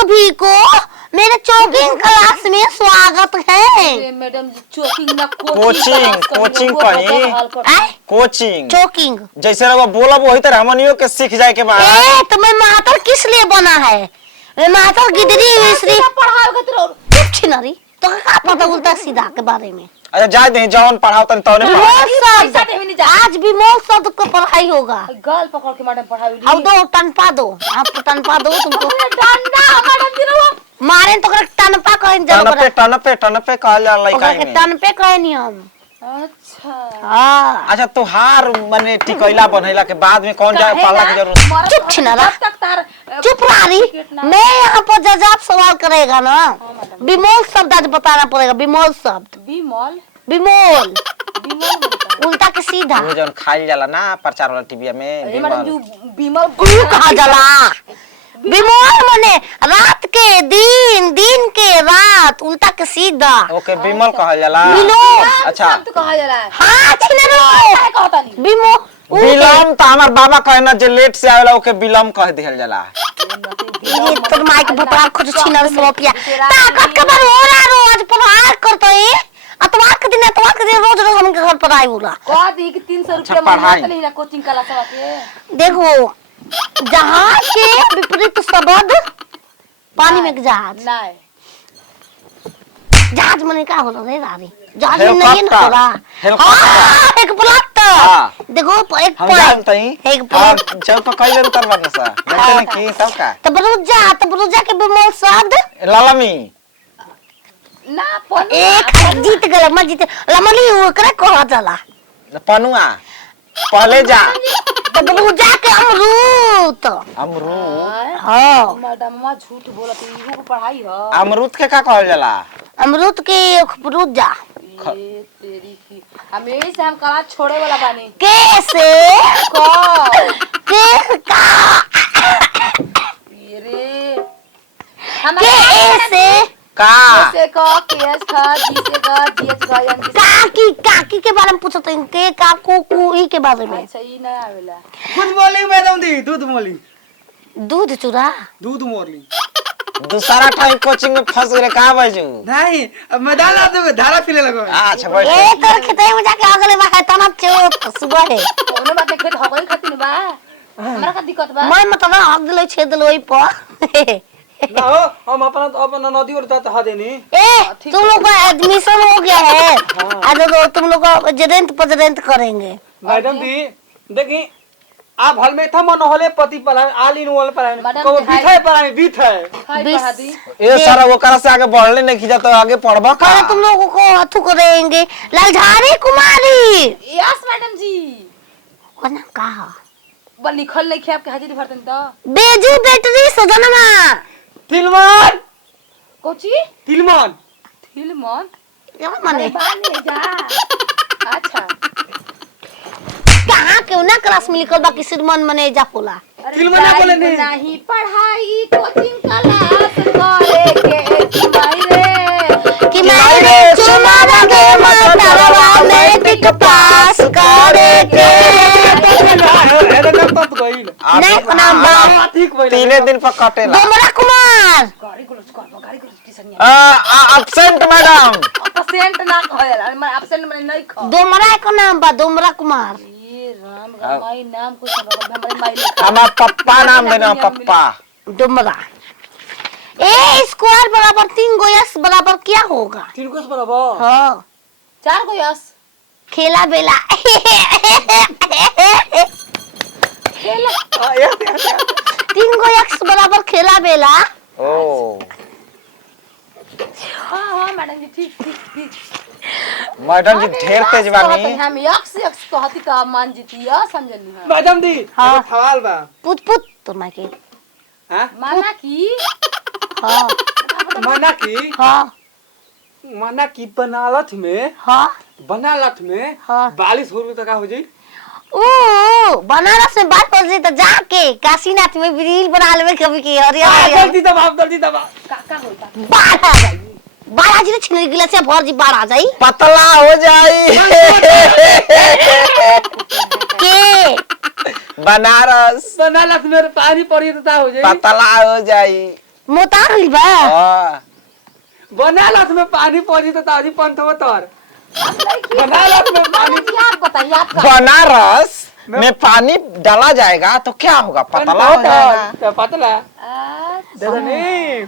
सभी को मेरे चोकिंग क्लास में स्वागत है। मैडम जी चोकिंग ना कोचिंग कहीं कोचिंग चोकिंग जैसे रहो बोला वही तरह हमनियों के सीख जाए के बाद। तो मैं मातर किस लिए बना है? मैं मातर गिदरी विसरी चुप छिनारी तो का पता उल्टा सीधा के बारे में। अच्छा जाए दे जौन पढ़ाओ तन तौने आज भी मोल शब्द को पढ़ाई होगा। गाल पकड़ के मैडम पढ़ाई अब दो टनपा दो, आप टनपा दो तुमको मारे तो टनपा कहें टनपे कहल जाला लइका में टनपे कहनी हम। अच्छा हां अच्छा तोहार माने टिकैला बनैला के बाद में कौन जाए पाला की जरूरत? चुप छिनारा चुप रानी। मैं यहाँ पर जवाब सवाल करेगा ना। विमोल शब्द आज बताना पड़ेगा। विमोल शब्द विमोल उल्टा के सीधा वो जौन खाइल जाला ना प्रचार वाला टीवी में मैडम जी बीमल कहा जाला। विमोल माने रात के दिन, दिन के रात, उल्टा के सीधा ओके विमल कहल जाला। अच्छा तो कहा जाला। हां छिनारो काय कहता नहीं विमोल बिलम तो हमार बाबा कहना जे लेट से आवेला ओके बिलम कह दिहल जाला। ये तो माइक भपरा खोज छिनार सोपिया ताकत के बार हो रहा रोज पढ़ाई करते हैं। अतवार के दिन रोज रोज हम के घर पर आई होला कह दी कि 300 रुपया महीना तो नहीं ना कोचिंग क्लास के। देखो जहाज के विपरीत शब्द पानी में जहाज नहीं जहाज मने का होला रे रानी? जहाज में नहीं ना होला। हां एक प्लट देखो एक हम जानते हैं एक प्लट चल तो कई उतर बन सा जानते नहीं की सब का तब रुजा के विमोल शब्द लालमी ना पन एक जीत गए मैं जीते लमली ओकरा कहा जाला पनुआ पहले जा तब रुजा के अमरूद हां मैडम मां झूठ बोलत इहो को पढ़ाई ह। अमरूद के का कहल जाला? अमरूद के रुजा ये तेरी की हम यही से हम कला छोड़े वाला बानी कैसे के का ये रे कैसे का से का केस का जी से का डीएच का यानी काकी के बारे में पूछत हैं के काकू ई के बारे में। अच्छा ई ना आवेला दूध मोली मैडम दी दूध मोली दूध चूरा दूध मोली दूसरा टाइम कोचिंग में फंस गए का बाजू नहीं अब मैदान आ तो धारा पीले लगो। अच्छा बैठ ए तोर खेते में जाके अगले बार तना चोप सुबह है कोनो बात खेत हो गई खातिर बा हमरा का दिक्कत बा मैं मतलब हक दिलो छेद दिलो ओई पर ना हो हम अपना नदी और ता हा देनी। ए तुम लोग का एडमिशन हो गया है आज तो तुम लोग का जरेंट पजरेंट करेंगे। मैडम दी देखी आप हल में था मन होले पति पलान आल इन वाले पलान को बीठे पलान बीठ है पढ़ा दी ये सारा वो करा से आगे बढ़ले नहीं खींचा तो आगे पढ़बा का अरे तुम लोगों को हथु करेंगे लालझारी कुमारी यस मैडम जी कोना कहा बल लिखल नहीं खे आपके हाजिरी भरतन तो बेजू बैटरी सजनमा तिलमान कोची तिलमान थिलमन क्या माने बाने जा अच्छा कहां क्यों ना क्लास में लिखल बा कि श्रीमान मने जा होला तिलमान ना बोले नहीं पढ़ाई कोचिंग क्लास करे के कि मारे चुमा लगे मातावा मैट्रिक पास करे के एरे ना तत गइल नहीं नाम बा ठीक भइल तीन दिन पर कटेला डोमरा कुमार गाड़ी को स्टेशन एब्सेंट मैडम एब्सेंट ना कहला मैं एब्सेंट में नहीं ख डोमरा का नाम बा डोमरा कुमार। ये राम गमाई नाम कुछ हमारे माई लिखा हमार पप्पा नाम देना पप्पा डोमरा। ए स्क्वायर बराबर 3 गो यस बराबर क्या होगा? 3 को बराबर हां 4 को यस खेला बेला खेला 3 गो यस बराबर खेला बेला। ओ हां मैडम जी ठीक मैडम जी ढेर तेज बानी हम यक्स कहती का मान जीती या समझनी है मैडम दी हाँ। सवाल बा पुत तो माके हां माना की हां माना की बनालत में हां हाँ। 42 रुपए तक हो जाई ओ बनारस में बात पड़ तो जाके काशीनाथ में ब्रिल बना लेवे कभी की हरिया जल्दी दबा का होता बाढ़ आ जाई बाढ़ जी छिन गिला से भर जी बाढ़ आ जाई पतला हो जाई के बनारस बनालत में पानी पड़ी तो हो जाई पतला हो जाई मोता गइल बा हाँ। बनारस में पानी पहुंची तो ताजी पंथवा तोर बनारस में पानी याद बता याद कर बनारस में पानी डाला जाएगा तो क्या होगा? पतला हो जाएगा। तो पतला अच्छा। देखो नहीं